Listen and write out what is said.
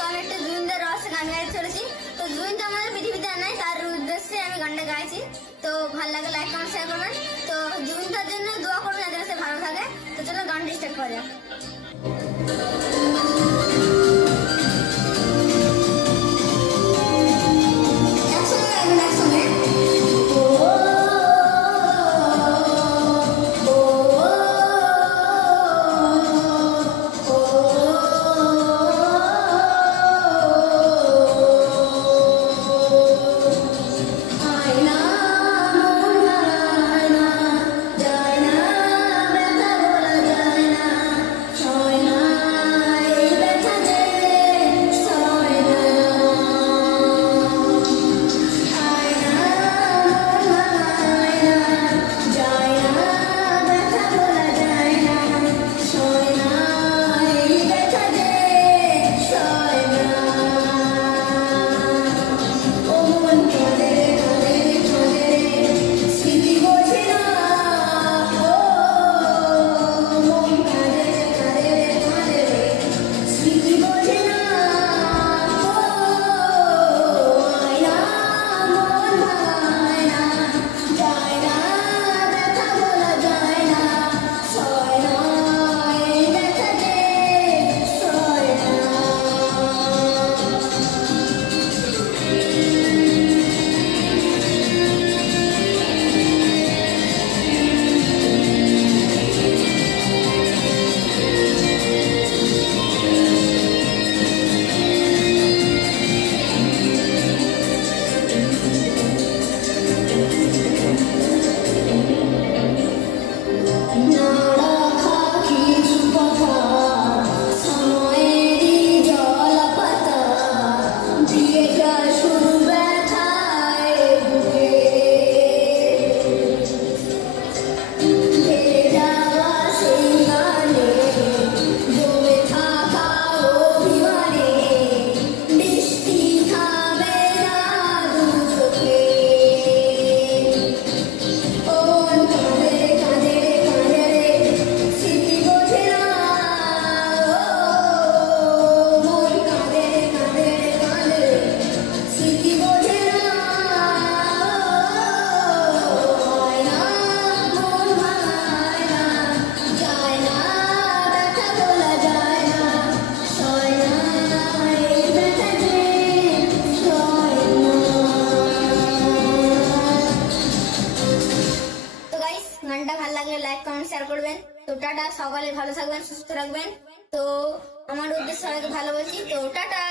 তো আমি একটা জুইনদার রহস্য গান গাইতে চলেছি। তো জুইন তো আমাদের পৃথিবীতে নাই, তার উদ্দেশ্যে আমি গানটা গাইছি। তো ভালো লাগে লাইক কমেন্ট শেয়ার করবেন। তো জুইনটার জন্য দোয়া করবেন যাতে সে ভালো থাকে। তো চলো গানটা স্টার্ট করা যাক। গানটা ভালো লাগলে লাইক কমেন্ট শেয়ার করবেন। তো টাটা, সকালে ভালো থাকবেন, সুস্থ রাখবেন। তো আমার উদ্দেশ্যে সবাইকে ভালো বলছি। তো টাটা।